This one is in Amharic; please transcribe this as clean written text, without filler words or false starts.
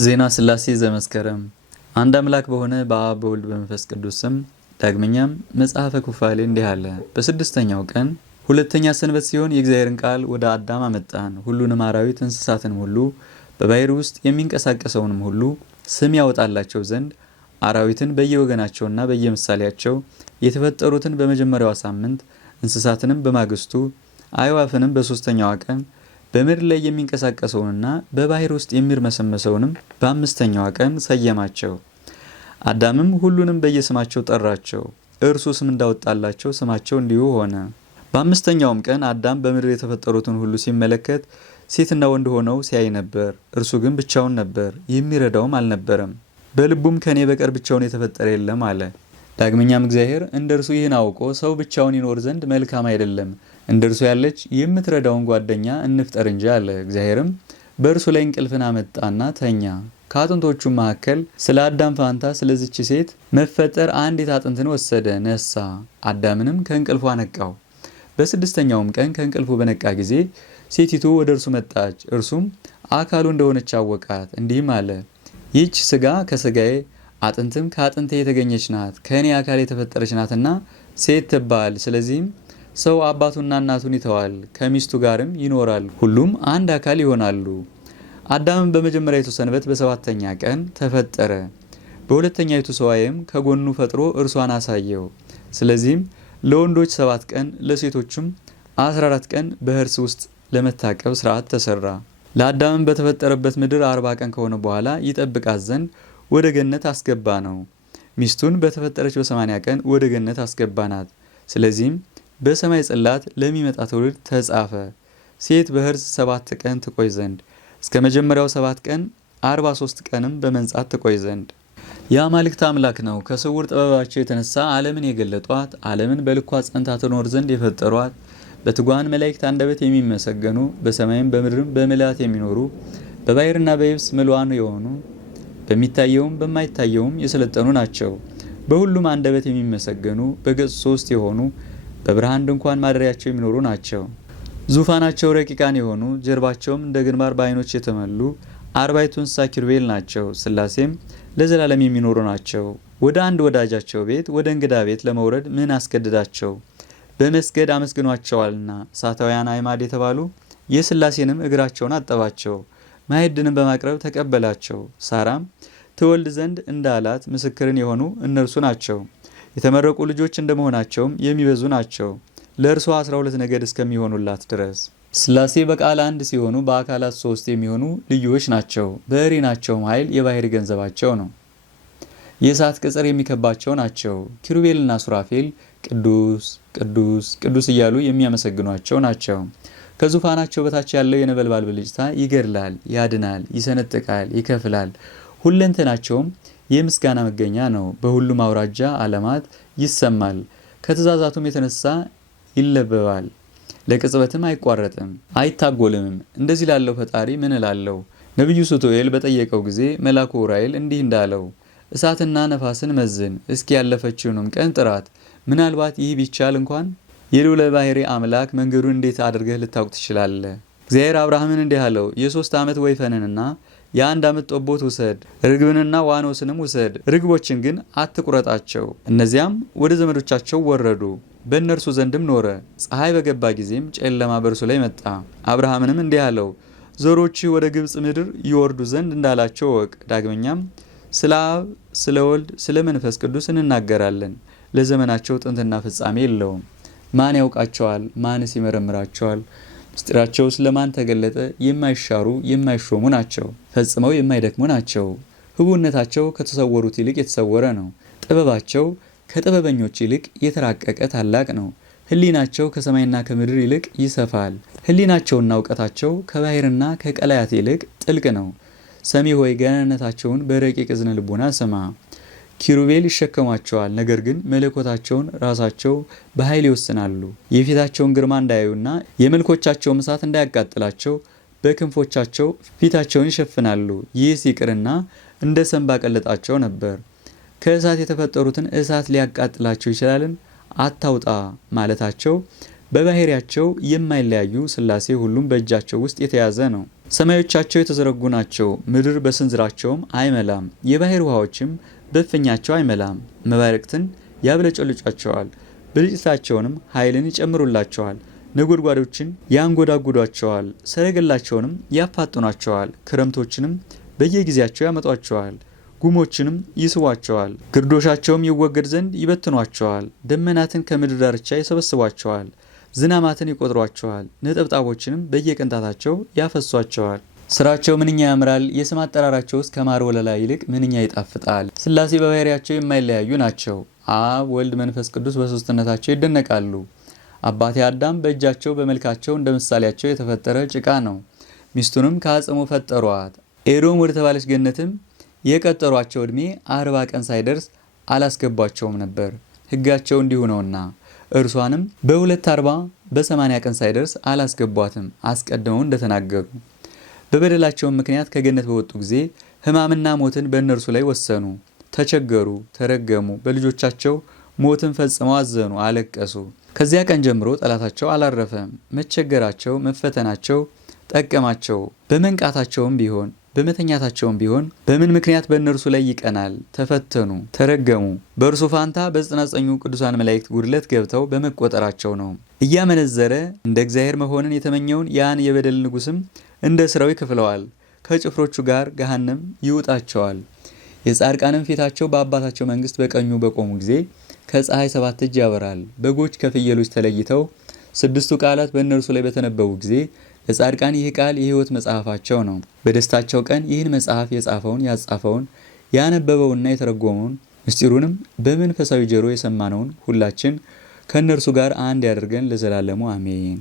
ዜና ሥላሴ ዘመስከረም አንድ አምላክ በሆነ በአብ በወልድ በመንፈስ ቅዱስ ስም። ዳግመኛም መጽሐፈ ኩፋሌ እንዲህ አለ። በስድስተኛው ቀን ሁለተኛ ሰንበት ሲሆን የእግዚአብሔርን ቃል ወደ አዳም አመጣን። ሁሉንም አራዊት እንስሳትን ሁሉ በባሕር ውስጥ የሚንቀሳቀሰውንም ሁሉ ስም ያወጣላቸው ዘንድ አራዊትን በየወገናቸውና በየምሳሌያቸው የተፈጠሩትን በመጀመሪያው ሳምንት፣ እንስሳትንም በማግስቱ፣ አዕዋፍንም በሶስተኛው ቀን፣ በምድር ላይ የሚንቀሳቀሰውንና በባሕር ውስጥ የሚርመሰመሰውንም በአምስተኛው ቀን ሰየማቸው። አዳምም ሁሉንም በየስማቸው ጠራቸው። እርሱ ስም እንዳወጣላቸው ስማቸው እንዲሁ ሆነ። በአምስተኛውም ቀን አዳም በምድር የተፈጠሩትን ሁሉ ሲመለከት ሴትና ወንድ ሆነው ሲያይ ነበር። እርሱ ግን ብቻውን ነበር፣ የሚረዳውም አልነበረም። በልቡም ከኔ በቀር ብቻውን የተፈጠረ የለም አለ። ዳግመኛም እግዚአብሔር እንደ እርሱ ይህን አውቆ ሰው ብቻውን ይኖር ዘንድ መልካም አይደለም፣ እንደ እርሱ ያለች የምትረዳውን ጓደኛ እንፍጠር እንጂ አለ። እግዚአብሔርም በእርሱ ላይ እንቅልፍን አመጣና ተኛ። ከአጥንቶቹም መካከል ስለ አዳም ፋንታ ስለዚች ሴት መፈጠር አንዲት አጥንትን ወሰደ፣ ነሳ። አዳምንም ከእንቅልፉ አነቃው። በስድስተኛውም ቀን ከእንቅልፉ በነቃ ጊዜ ሴቲቱ ወደ እርሱ መጣች። እርሱም አካሉ እንደሆነች አወቃት። እንዲህም አለ፣ ይህች ስጋ ከስጋዬ አጥንትም ከአጥንቴ የተገኘች ናት፣ ከእኔ አካል የተፈጠረች ናትና ሴት ትባል። ስለዚህም ሰው አባቱና እናቱን ይተዋል፣ ከሚስቱ ጋርም ይኖራል፣ ሁሉም አንድ አካል ይሆናሉ። አዳምም በመጀመሪያይቱ ሰንበት በሰባተኛ ቀን ተፈጠረ። በሁለተኛይቱ ሰዋዬም ከጎኑ ፈጥሮ እርሷን አሳየው። ስለዚህም ለወንዶች 7 ቀን ለሴቶችም 14 ቀን በእርስ ውስጥ ለመታቀብ ስርዓት ተሰራ። ለአዳምም በተፈጠረበት ምድር 40 ቀን ከሆነ በኋላ ይጠብቃት ዘንድ ወደ ገነት አስገባ ነው። ሚስቱን በተፈጠረች በ80 ቀን ወደ ገነት አስገባናት። ስለዚህም በሰማይ ጽላት ለሚመጣ ትውልድ ተጻፈ፣ ሴት በሕርዝ 7 ቀን ትቆይ ዘንድ፣ እስከ መጀመሪያው 7 ቀን 43 ቀንም በመንጻት ትቆይ ዘንድ። የአማልክት አምላክ ነው። ከስውር ጥበባቸው የተነሳ ዓለምን የገለጧት፣ ዓለምን በልኳ ጸንታ ትኖር ዘንድ የፈጠሯት፣ በትጓን መላእክት አንደበት የሚመሰገኑ፣ በሰማይም በምድርም በምልአት የሚኖሩ፣ በባሕርና በየብስ ምሉዓን የሆኑ፣ በሚታየውም በማይታየውም የሰለጠኑ ናቸው። በሁሉም አንደበት የሚመሰገኑ፣ በገጽ 3 የሆኑ፣ በብርሃን ድንኳን ማደሪያቸው የሚኖሩ ናቸው። ዙፋናቸው ረቂቃን የሆኑ፣ ጀርባቸውም እንደ ግንባር በዓይኖች የተመሉ 40 እንስሳ ኪሩቤል ናቸው። ሥላሴም ለዘላለም የሚኖሩ ናቸው። ወደ አንድ ወዳጃቸው ቤት ወደ እንግዳ ቤት ለመውረድ ምን አስገድዳቸው? በመስገድ አመስግኗቸዋልና። እሳታውያን አዕማድ የተባሉ የሥላሴንም እግራቸውን አጠባቸው። ማዕድንም በማቅረብ ተቀበላቸው። ሳራም ትወልድ ዘንድ እንዳላት ምስክርን የሆኑ እነርሱ ናቸው። የተመረቁ ልጆች እንደመሆናቸውም የሚበዙ ናቸው፣ ለእርሷ 12 ነገድ እስከሚሆኑላት ድረስ። ሥላሴ በቃል አንድ ሲሆኑ በአካላት 3 የሚሆኑ ልዩዎች ናቸው። በሕሊናቸውም ኃይል የባሕሪ ገንዘባቸው ነው። የእሳት ቅጽር የሚከባቸው ናቸው። ኪሩቤልና ሱራፌል ቅዱስ ቅዱስ ቅዱስ እያሉ የሚያመሰግኗቸው ናቸው። ከዙፋናቸው በታች ያለው የነበልባል ብልጭታ ይገድላል፣ ያድናል፣ ይሰነጥቃል፣ ይከፍላል። ሁለንተናቸውም የምስጋና መገኛ ነው። በሁሉም አውራጃ ዓለማት ይሰማል። ከትእዛዛቱም የተነሳ ይለበባል። ለቅጽበትም አይቋረጥም፣ አይታጎልምም። እንደዚህ ላለው ፈጣሪ ምን እላለሁ? ነቢዩ ሱቱኤል በጠየቀው ጊዜ መልአኩ ዑራኤል እንዲህ እንዳለው፣ እሳትና ነፋስን መዝን፣ እስኪ ያለፈችውንም ቀን ጥራት። ምናልባት ይህ ቢቻል እንኳን የልዑለ ባሕርይ አምላክ መንገዱን እንዴት አድርገህ ልታውቅ ትችላለህ? እግዚአብሔር አብርሃምን እንዲህ አለው፣ የ3 ዓመት ወይፈንንና የ1 ዓመት ጠቦት ውሰድ፣ ርግብንና ዋኖስንም ውሰድ፣ ርግቦችን ግን አትቁረጣቸው። እነዚያም ወደ ዘመዶቻቸው ወረዱ፣ በእነርሱ ዘንድም ኖረ። ፀሐይ በገባ ጊዜም ጨለማ በእርሱ ላይ መጣ። አብርሃምንም እንዲህ አለው፣ ዘሮችህ ወደ ግብፅ ምድር ይወርዱ ዘንድ እንዳላቸው እወቅ። ዳግመኛም ስለ አብ፣ ስለ ወልድ፣ ስለ መንፈስ ቅዱስ እንናገራለን። ለዘመናቸው ጥንትና ፍጻሜ የለውም። ማን ያውቃቸዋል? ማንስ ይመረምራቸዋል? ምስጢራቸው ስለማን ተገለጠ? የማይሻሩ የማይሾሙ ናቸው፣ ፈጽመው የማይደክሙ ናቸው። ህቡዕነታቸው ከተሰወሩት ይልቅ የተሰወረ ነው። ጥበባቸው ከጥበበኞች ይልቅ የተራቀቀ ታላቅ ነው። ህሊናቸው ከሰማይና ከምድር ይልቅ ይሰፋል። ህሊናቸውና እውቀታቸው ከባሕርና ከቀላያት ይልቅ ጥልቅ ነው። ሰሚ ሆይ ገናንነታቸውን በረቂቅ እዝነ ልቡና ስማ። ኪሩቤል ይሸከሟቸዋል፣ ነገር ግን መለኮታቸውን ራሳቸው በኃይል ይወስናሉ። የፊታቸውን ግርማ እንዳያዩና የመልኮቻቸውም እሳት እንዳያቃጥላቸው በክንፎቻቸው ፊታቸውን ይሸፍናሉ። ይህ ሲቅርና እንደ ሰም ባቀለጣቸው ነበር። ከእሳት የተፈጠሩትን እሳት ሊያቃጥላቸው ይችላልን? አታውጣ ማለታቸው በባሕርያቸው የማይለያዩ ሥላሴ ሁሉም በእጃቸው ውስጥ የተያዘ ነው። ሰማዮቻቸው የተዘረጉ ናቸው፣ ምድር በስንዝራቸውም አይመላም። የባህር ውሃዎችም በእፍኛቸው አይመላም። መባረቅትን ያብለጨልጫቸዋል፣ ብልጭታቸውንም ኃይልን ይጨምሩላቸዋል። ነጎድጓዶችን ያንጎዳጉዷቸዋል፣ ሰረገላቸውንም ያፋጥኗቸዋል። ክረምቶችንም በየጊዜያቸው ያመጧቸዋል፣ ጉሞችንም ይስቧቸዋል። ግርዶሻቸውም ይወገድ ዘንድ ይበትኗቸዋል። ደመናትን ከምድር ዳርቻ ይሰበስቧቸዋል። ዝናማትን ይቆጥሯቸዋል፣ ነጠብጣቦችንም በየቅንጣታቸው ያፈሷቸዋል። ስራቸው ምንኛ ያምራል! የስም አጠራራቸውስ ከማር ወለላ ይልቅ ምንኛ ይጣፍጣል! ሥላሴ በባህሪያቸው የማይለያዩ ናቸው። አብ፣ ወልድ፣ መንፈስ ቅዱስ በሦስትነታቸው ይደነቃሉ። አባቴ አዳም በእጃቸው በመልካቸው እንደ ምሳሌያቸው የተፈጠረ ጭቃ ነው። ሚስቱንም ከአጽሙ ፈጠሯት። ኤዶም ወደ ተባለች ገነትም የቀጠሯቸው ዕድሜ 40 ቀን ሳይደርስ አላስገቧቸውም ነበር፣ ሕጋቸው እንዲሁ ነውና። እርሷንም በ240 በ80 ቀን ሳይደርስ አላስገቧትም፣ አስቀድመው እንደተናገሩ። በበደላቸውም ምክንያት ከገነት በወጡ ጊዜ ሕማምና ሞትን በእነርሱ ላይ ወሰኑ። ተቸገሩ፣ ተረገሙ። በልጆቻቸው ሞትን ፈጽመው አዘኑ፣ አለቀሱ። ከዚያ ቀን ጀምሮ ጠላታቸው አላረፈም። መቸገራቸው፣ መፈተናቸው ጠቀማቸው። በመንቃታቸውም ቢሆን በመተኛታቸውም ቢሆን በምን ምክንያት በእነርሱ ላይ ይቀናል? ተፈተኑ፣ ተረገሙ። በእርሱ ፋንታ በ99ኙ ቅዱሳን መላእክት ጉድለት ገብተው በመቆጠራቸው ነው። እያመነዘረ እንደ እግዚአብሔር መሆንን የተመኘውን ያን የበደል ንጉሥም እንደ ስራው ይከፍለዋል። ከጭፍሮቹ ጋር ገሃነም ይውጣቸዋል። የጻድቃንም ፊታቸው በአባታቸው መንግስት በቀኙ በቆሙ ጊዜ ከፀሐይ 7 እጅ ያበራል። በጎች ከፍየሎች ተለይተው 6ቱ ቃላት በእነርሱ ላይ በተነበቡ ጊዜ ለጻድቃን ይህ ቃል የሕይወት መጽሐፋቸው ነው። በደስታቸው ቀን ይህን መጽሐፍ የጻፈውን ያጻፈውን ያነበበውና የተረጎመውን ምስጢሩንም በመንፈሳዊ ጆሮ የሰማነውን ሁላችን ከእነርሱ ጋር አንድ ያደርገን ለዘላለሙ አሜን።